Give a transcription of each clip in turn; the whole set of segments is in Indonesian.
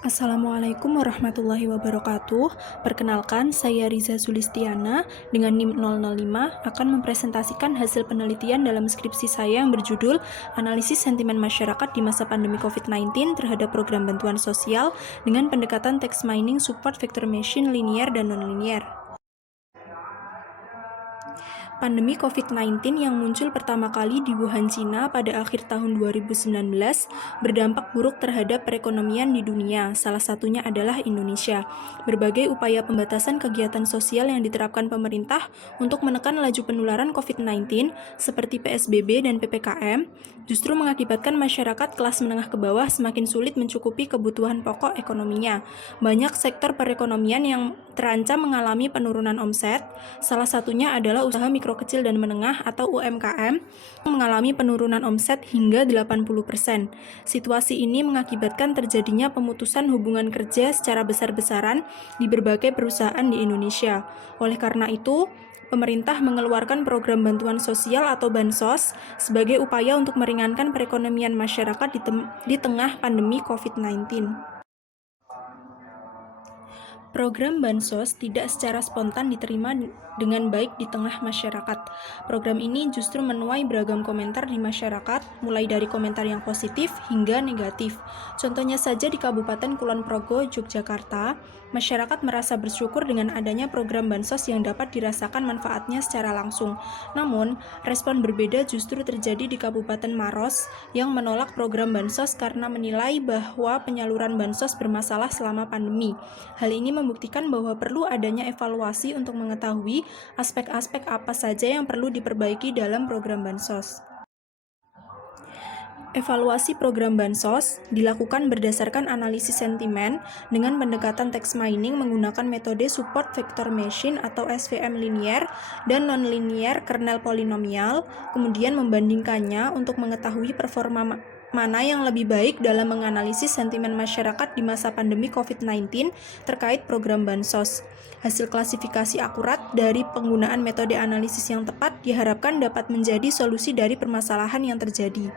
Assalamualaikum warahmatullahi wabarakatuh. Perkenalkan, saya Riza Sulistiana dengan NIM 005 akan mempresentasikan hasil penelitian dalam skripsi saya yang berjudul Analisis Sentimen Masyarakat di Masa Pandemi COVID-19 terhadap Program Bantuan Sosial dengan pendekatan text mining support vector machine linear dan non-linear. Pandemi COVID-19 yang muncul pertama kali di Wuhan, Cina pada akhir tahun 2019 berdampak buruk terhadap perekonomian di dunia, salah satunya adalah Indonesia. Berbagai upaya pembatasan kegiatan sosial yang diterapkan pemerintah untuk menekan laju penularan COVID-19 seperti PSBB dan PPKM justru mengakibatkan masyarakat kelas menengah ke bawah semakin sulit mencukupi kebutuhan pokok ekonominya. Banyak sektor perekonomian yang terancam mengalami penurunan omset, salah satunya adalah usaha mikro kecil dan menengah atau UMKM yang mengalami penurunan omset hingga 80%. Situasi ini mengakibatkan terjadinya pemutusan hubungan kerja secara besar-besaran di berbagai perusahaan di Indonesia. Oleh karena itu, pemerintah mengeluarkan program bantuan sosial atau Bansos sebagai upaya untuk meringankan perekonomian masyarakat di tengah pandemi COVID-19. Program Bansos tidak secara spontan diterima dengan baik di tengah masyarakat. Program ini justru menuai beragam komentar di masyarakat, mulai dari komentar yang positif hingga negatif. Contohnya saja di Kabupaten Kulon Progo, Yogyakarta, masyarakat merasa bersyukur dengan adanya program Bansos yang dapat dirasakan manfaatnya secara langsung. Namun, respon berbeda justru terjadi di Kabupaten Maros yang menolak program Bansos karena menilai bahwa penyaluran Bansos bermasalah selama pandemi. Hal ini membuktikan bahwa perlu adanya evaluasi untuk mengetahui aspek-aspek apa saja yang perlu diperbaiki dalam program Bansos. Evaluasi program Bansos dilakukan berdasarkan analisis sentimen dengan pendekatan text mining menggunakan metode support vector machine atau SVM linear dan non-linear kernel polinomial, kemudian membandingkannya untuk mengetahui performa mana yang lebih baik dalam menganalisis sentimen masyarakat di masa pandemi COVID-19 terkait program Bansos. Hasil klasifikasi akurat dari penggunaan metode analisis yang tepat diharapkan dapat menjadi solusi dari permasalahan yang terjadi.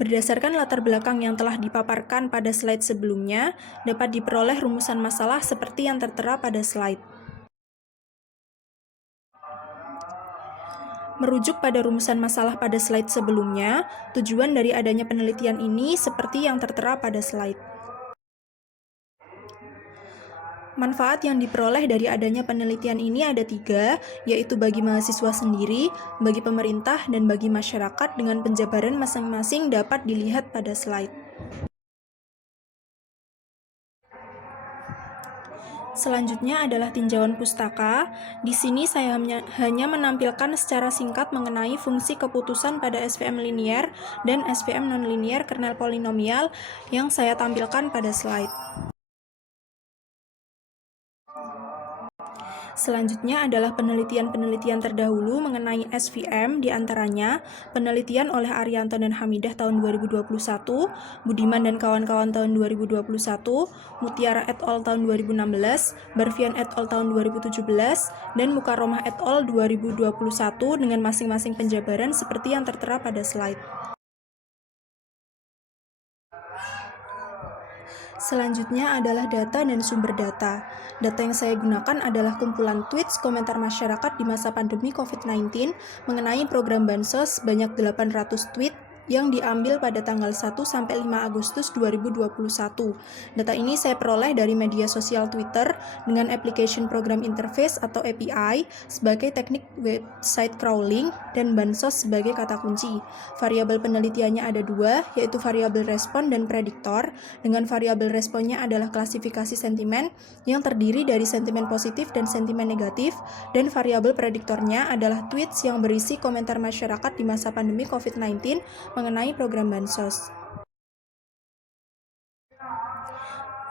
Berdasarkan latar belakang yang telah dipaparkan pada slide sebelumnya, dapat diperoleh rumusan masalah seperti yang tertera pada slide. Merujuk pada rumusan masalah pada slide sebelumnya, tujuan dari adanya penelitian ini seperti yang tertera pada slide. Manfaat yang diperoleh dari adanya penelitian ini ada 3, yaitu bagi mahasiswa sendiri, bagi pemerintah, dan bagi masyarakat dengan penjabaran masing-masing dapat dilihat pada slide. Selanjutnya adalah tinjauan pustaka. Di sini saya hanya menampilkan secara singkat mengenai fungsi keputusan pada SVM linear dan SVM non-linear kernel polinomial yang saya tampilkan pada slide. Selanjutnya adalah penelitian-penelitian terdahulu mengenai SVM, diantaranya penelitian oleh Arianto dan Hamidah tahun 2021, Budiman dan kawan-kawan tahun 2021, Mutiara et al. Tahun 2016, Barfian et al. Tahun 2017, dan Mukaromah et al. 2021 dengan masing-masing penjabaran seperti yang tertera pada slide. Selanjutnya adalah data dan sumber data. Data yang saya gunakan adalah kumpulan tweets komentar masyarakat di masa pandemi COVID-19 mengenai program Bansos sebanyak 800 tweet yang diambil pada tanggal 1 sampai 5 Agustus 2021. Data ini saya peroleh dari media sosial Twitter dengan application program interface atau API sebagai teknik website crawling dan Bansos sebagai kata kunci. Variabel penelitiannya ada 2, yaitu variabel respon dan prediktor. Dengan variabel responnya adalah klasifikasi sentimen yang terdiri dari sentimen positif dan sentimen negatif, dan variabel prediktornya adalah tweets yang berisi komentar masyarakat di masa pandemi COVID-19 mengenai program Bansos.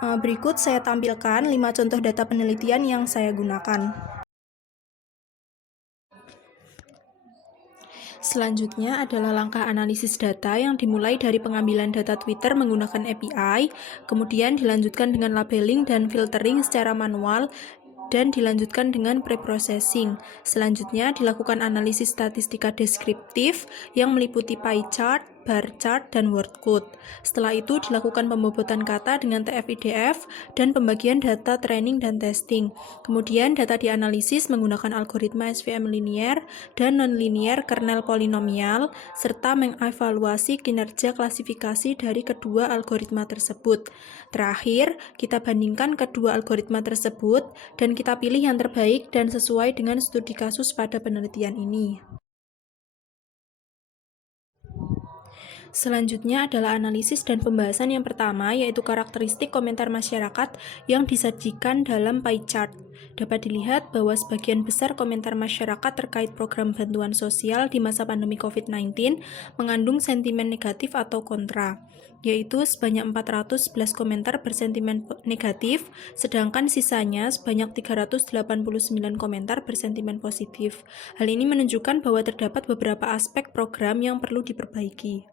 Berikut saya tampilkan 5 contoh data penelitian yang saya gunakan. Selanjutnya adalah langkah analisis data yang dimulai dari pengambilan data Twitter menggunakan API, kemudian dilanjutkan dengan labeling dan filtering secara manual, dan dilanjutkan dengan preprocessing. Selanjutnya dilakukan analisis statistika deskriptif yang meliputi pie chart, bar chart, dan word cloud. Setelah itu dilakukan pembobotan kata dengan TF-IDF dan pembagian data training dan testing. Kemudian data dianalisis menggunakan algoritma SVM linear dan non-linear kernel polinomial, serta mengevaluasi kinerja klasifikasi dari kedua algoritma tersebut. Terakhir, kita bandingkan kedua algoritma tersebut dan kita pilih yang terbaik dan sesuai dengan studi kasus pada penelitian ini. Selanjutnya adalah analisis dan pembahasan yang pertama, yaitu karakteristik komentar masyarakat yang disajikan dalam pie chart. Dapat dilihat bahwa sebagian besar komentar masyarakat terkait program bantuan sosial di masa pandemi COVID-19 mengandung sentimen negatif atau kontra, yaitu sebanyak 411 komentar bersentimen negatif, sedangkan sisanya sebanyak 389 komentar bersentimen positif. Hal ini menunjukkan bahwa terdapat beberapa aspek program yang perlu diperbaiki.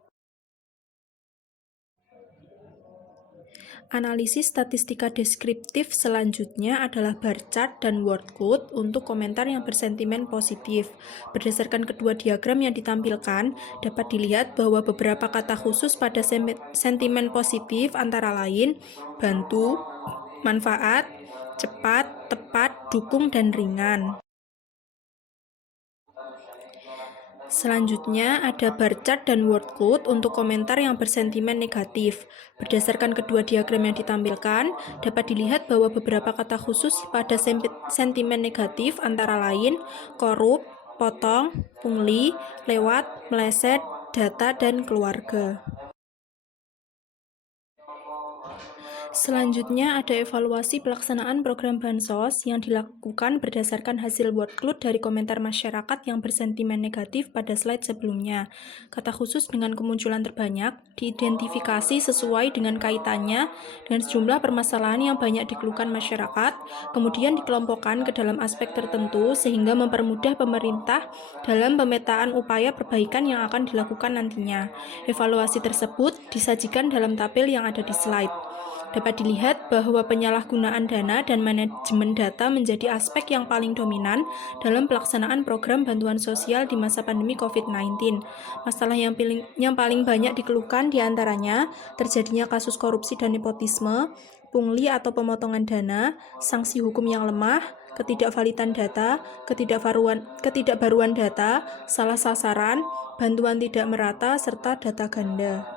Analisis statistika deskriptif selanjutnya adalah bar chart dan word cloud untuk komentar yang bersentimen positif. Berdasarkan kedua diagram yang ditampilkan, dapat dilihat bahwa beberapa kata khusus pada sentimen positif antara lain bantu, manfaat, cepat, tepat, dukung, dan ringan. Selanjutnya ada bar chart dan word cloud untuk komentar yang bersentimen negatif. Berdasarkan kedua diagram yang ditampilkan, dapat dilihat bahwa beberapa kata khusus pada sentimen negatif antara lain korup, potong, pungli, lewat, meleset, data, dan keluarga. Selanjutnya ada evaluasi pelaksanaan program Bansos yang dilakukan berdasarkan hasil word cloud dari komentar masyarakat yang bersentimen negatif pada slide sebelumnya. Kata khusus dengan kemunculan terbanyak diidentifikasi sesuai dengan kaitannya dengan sejumlah permasalahan yang banyak dikeluhkan masyarakat, kemudian dikelompokkan ke dalam aspek tertentu sehingga mempermudah pemerintah dalam pemetaan upaya perbaikan yang akan dilakukan nantinya. Evaluasi tersebut disajikan dalam tabel yang ada di slide. Dapat dilihat bahwa penyalahgunaan dana dan manajemen data menjadi aspek yang paling dominan dalam pelaksanaan program bantuan sosial di masa pandemi COVID-19. Masalah yang paling banyak dikeluhkan diantaranya terjadinya kasus korupsi dan nepotisme, pungli atau pemotongan dana, sanksi hukum yang lemah, ketidakvalidan data, ketidakbaruan data, salah sasaran, bantuan tidak merata, serta data ganda.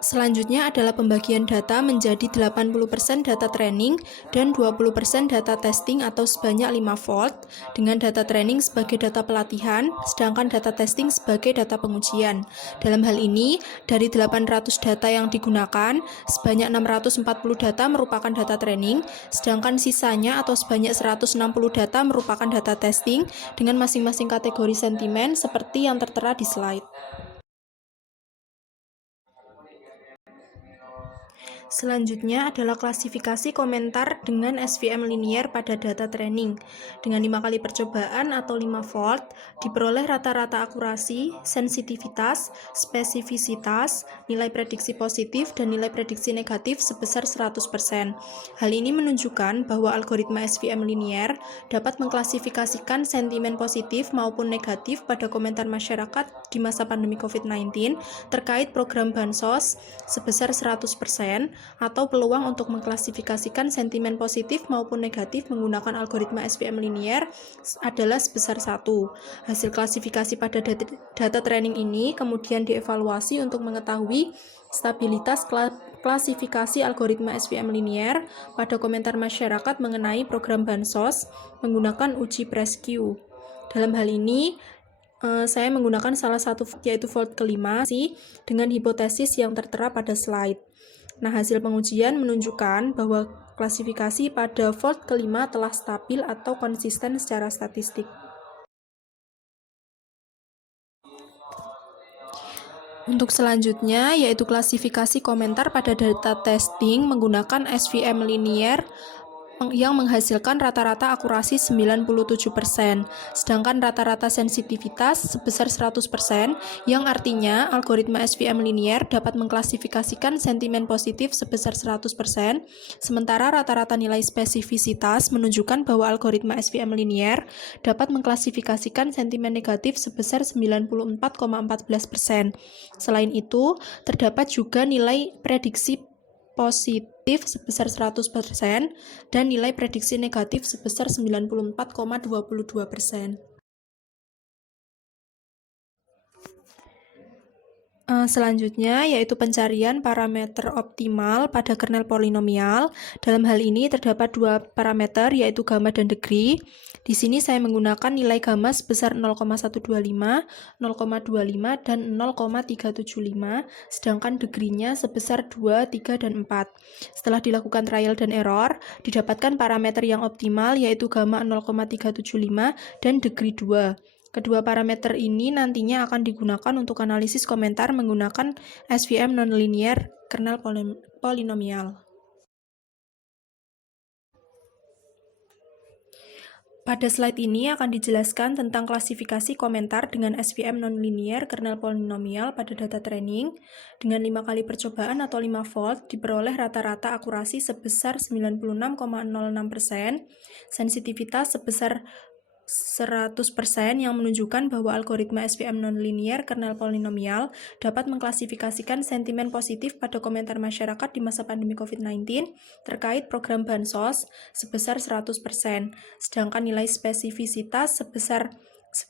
Selanjutnya adalah pembagian data menjadi 80% data training dan 20% data testing atau sebanyak 5 volt, dengan data training sebagai data pelatihan, sedangkan data testing sebagai data pengujian. Dalam hal ini, dari 800 data yang digunakan, sebanyak 640 data merupakan data training, sedangkan sisanya atau sebanyak 160 data merupakan data testing dengan masing-masing kategori sentimen seperti yang tertera di slide. Selanjutnya adalah klasifikasi komentar dengan SVM linear pada data training. Dengan 5 kali percobaan atau 5 volt, diperoleh rata-rata akurasi, sensitivitas, spesifisitas, nilai prediksi positif, dan nilai prediksi negatif sebesar 100%. Hal ini menunjukkan bahwa algoritma SVM linear dapat mengklasifikasikan sentimen positif maupun negatif pada komentar masyarakat di masa pandemi COVID-19 terkait program Bansos sebesar 100%, atau peluang untuk mengklasifikasikan sentimen positif maupun negatif menggunakan algoritma SVM linear adalah sebesar 1. Hasil klasifikasi pada data training ini kemudian dievaluasi untuk mengetahui stabilitas klasifikasi algoritma SVM linear pada komentar masyarakat mengenai program Bansos menggunakan uji Presque. Dalam hal ini, saya menggunakan salah satu yaitu volt kelima dengan hipotesis yang tertera pada slide. Nah, hasil pengujian menunjukkan bahwa klasifikasi pada volt kelima telah stabil atau konsisten secara statistik. Untuk selanjutnya, yaitu klasifikasi komentar pada data testing menggunakan SVM linear yang menghasilkan rata-rata akurasi 97%, sedangkan rata-rata sensitivitas sebesar 100%, yang artinya algoritma SVM linear dapat mengklasifikasikan sentimen positif sebesar 100%, sementara rata-rata nilai spesifisitas menunjukkan bahwa algoritma SVM linear dapat mengklasifikasikan sentimen negatif sebesar 94,14%. Selain itu, terdapat juga nilai prediksi positif sebesar 100% dan nilai prediksi negatif sebesar 94,22%. Selanjutnya yaitu pencarian parameter optimal pada kernel polinomial. Dalam hal ini terdapat dua parameter yaitu gamma dan degree. Di sini saya menggunakan nilai gamma sebesar 0,125, 0,25 dan 0,375, sedangkan degree-nya sebesar 2, 3 dan 4. Setelah dilakukan trial dan error, didapatkan parameter yang optimal yaitu gamma 0,375 dan degree 2. Kedua parameter ini nantinya akan digunakan untuk analisis komentar menggunakan SVM nonlinear kernel polinomial. Pada slide ini akan dijelaskan tentang klasifikasi komentar dengan SVM nonlinear kernel polinomial pada data training. Dengan 5 kali percobaan atau 5 volt diperoleh rata-rata akurasi sebesar 96,06%, sensitivitas sebesar 100% yang menunjukkan bahwa algoritma SVM nonlinear kernel polinomial dapat mengklasifikasikan sentimen positif pada komentar masyarakat di masa pandemi COVID-19 terkait program bansos sebesar 100%, sedangkan nilai spesifisitas sebesar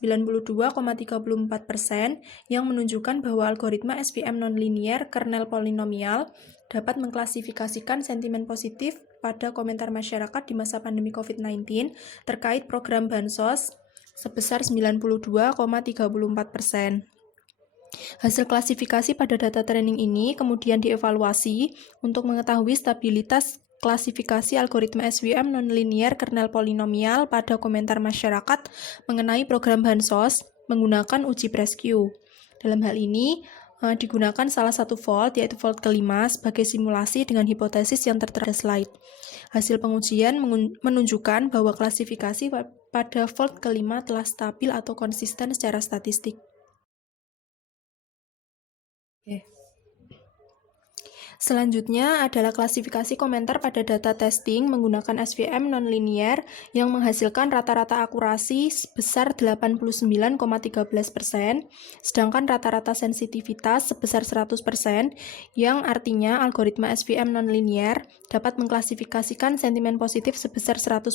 92,34% yang menunjukkan bahwa algoritma SVM nonlinear kernel polinomial dapat mengklasifikasikan sentimen positif pada komentar masyarakat di masa pandemi COVID-19 terkait program bansos sebesar 92,34%. Hasil klasifikasi pada data training ini kemudian dievaluasi untuk mengetahui stabilitas klasifikasi algoritma SVM nonlinear kernel polinomial pada komentar masyarakat mengenai program bansos menggunakan uji Presque. Dalam hal ini, digunakan salah satu volt, yaitu volt kelima, sebagai simulasi dengan hipotesis yang tertera slide. Hasil pengujian menunjukkan bahwa klasifikasi pada volt kelima telah stabil atau konsisten secara statistik. Selanjutnya adalah klasifikasi komentar pada data testing menggunakan SVM nonlinear yang menghasilkan rata-rata akurasi sebesar 89,13%, sedangkan rata-rata sensitivitas sebesar 100%, yang artinya algoritma SVM nonlinear dapat mengklasifikasikan sentimen positif sebesar 100%,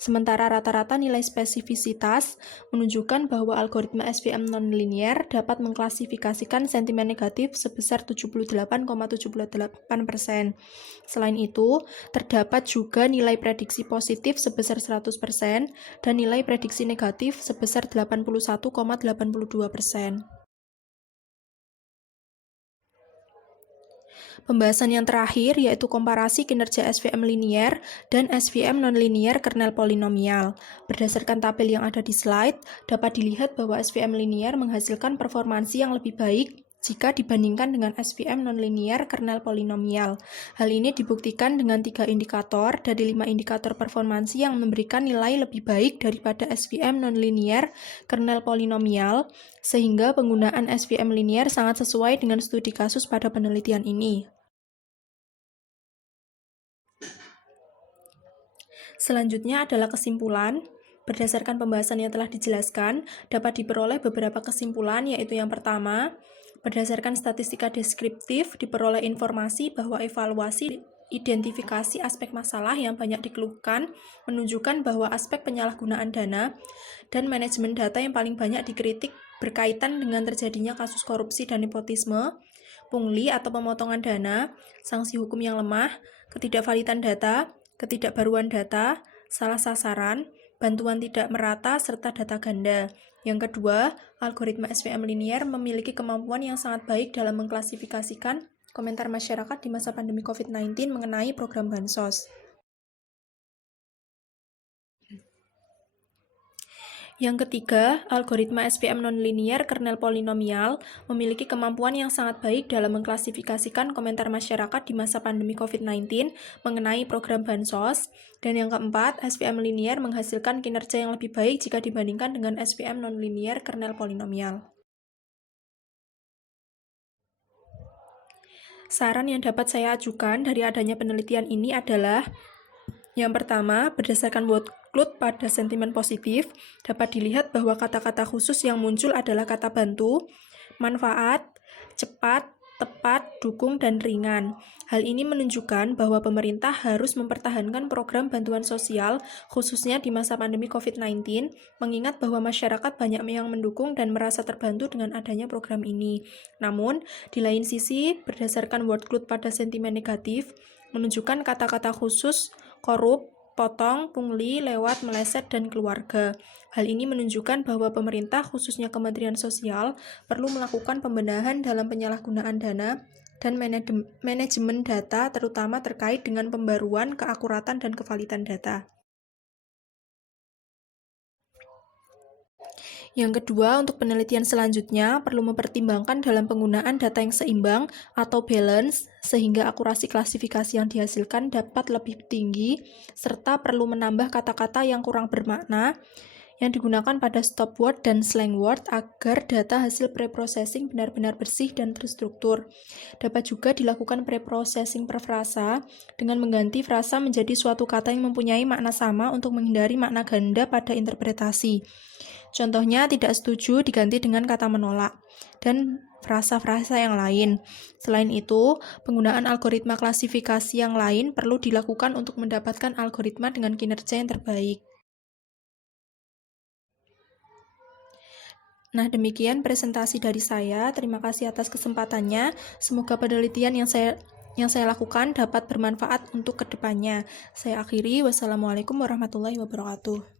sementara rata-rata nilai spesifisitas menunjukkan bahwa algoritma SVM nonlinear dapat mengklasifikasikan sentimen negatif sebesar 78,78%. Selain itu, terdapat juga nilai prediksi positif sebesar 100% dan nilai prediksi negatif sebesar 81,82%. Pembahasan yang terakhir yaitu komparasi kinerja SVM linear dan SVM nonlinear kernel polinomial. Berdasarkan tabel yang ada di slide, dapat dilihat bahwa SVM linear menghasilkan performansi yang lebih baik jika dibandingkan dengan SVM nonlinear kernel polinomial. Hal ini dibuktikan dengan 3 indikator dari 5 indikator performansi yang memberikan nilai lebih baik daripada SVM nonlinear kernel polinomial, sehingga penggunaan SVM linear sangat sesuai dengan studi kasus pada penelitian ini. Selanjutnya adalah kesimpulan. Berdasarkan pembahasan yang telah dijelaskan, dapat diperoleh beberapa kesimpulan, yaitu yang pertama, berdasarkan statistika deskriptif, diperoleh informasi bahwa evaluasi identifikasi aspek masalah yang banyak dikeluhkan menunjukkan bahwa aspek penyalahgunaan dana dan manajemen data yang paling banyak dikritik berkaitan dengan terjadinya kasus korupsi dan nepotisme, pungli atau pemotongan dana, sanksi hukum yang lemah, ketidakvalidan data, ketidakbaruan data, salah sasaran, bantuan tidak merata, serta data ganda. Yang kedua, algoritma SVM linear memiliki kemampuan yang sangat baik dalam mengklasifikasikan komentar masyarakat di masa pandemi COVID-19 mengenai program bansos. Yang ketiga, algoritma SVM nonlinear kernel polinomial memiliki kemampuan yang sangat baik dalam mengklasifikasikan komentar masyarakat di masa pandemi COVID-19 mengenai program bansos. Dan yang keempat, SVM linear menghasilkan kinerja yang lebih baik jika dibandingkan dengan SVM nonlinear kernel polinomial. Saran yang dapat saya ajukan dari adanya penelitian ini adalah: yang pertama, berdasarkan word cloud pada sentimen positif, dapat dilihat bahwa kata-kata khusus yang muncul adalah kata bantu, manfaat, cepat, tepat, dukung, dan ringan. Hal ini menunjukkan bahwa pemerintah harus mempertahankan program bantuan sosial, khususnya di masa pandemi COVID-19, mengingat bahwa masyarakat banyak yang mendukung dan merasa terbantu dengan adanya program ini. Namun, di lain sisi, berdasarkan word cloud pada sentimen negatif, menunjukkan kata-kata khusus, korup, potong, pungli, lewat, meleset, dan keluarga. Hal ini menunjukkan bahwa pemerintah, khususnya Kementerian Sosial, perlu melakukan pembenahan dalam penyalahgunaan dana dan manajemen data, terutama terkait dengan pembaruan, keakuratan, dan kevalidan data. Yang kedua, untuk penelitian selanjutnya perlu mempertimbangkan dalam penggunaan data yang seimbang atau balance, sehingga akurasi klasifikasi yang dihasilkan dapat lebih tinggi, serta perlu menambah kata-kata yang kurang bermakna yang digunakan pada stop word dan slang word agar data hasil preprocessing benar-benar bersih dan terstruktur. Dapat juga dilakukan preprocessing per frasa dengan mengganti frasa menjadi suatu kata yang mempunyai makna sama untuk menghindari makna ganda pada interpretasi. Contohnya, tidak setuju diganti dengan kata menolak, dan frasa-frasa yang lain. Selain itu, penggunaan algoritma klasifikasi yang lain perlu dilakukan untuk mendapatkan algoritma dengan kinerja yang terbaik. Nah, demikian presentasi dari saya. Terima kasih atas kesempatannya. Semoga penelitian yang saya lakukan dapat bermanfaat untuk kedepannya. Saya akhiri. Wassalamualaikum warahmatullahi wabarakatuh.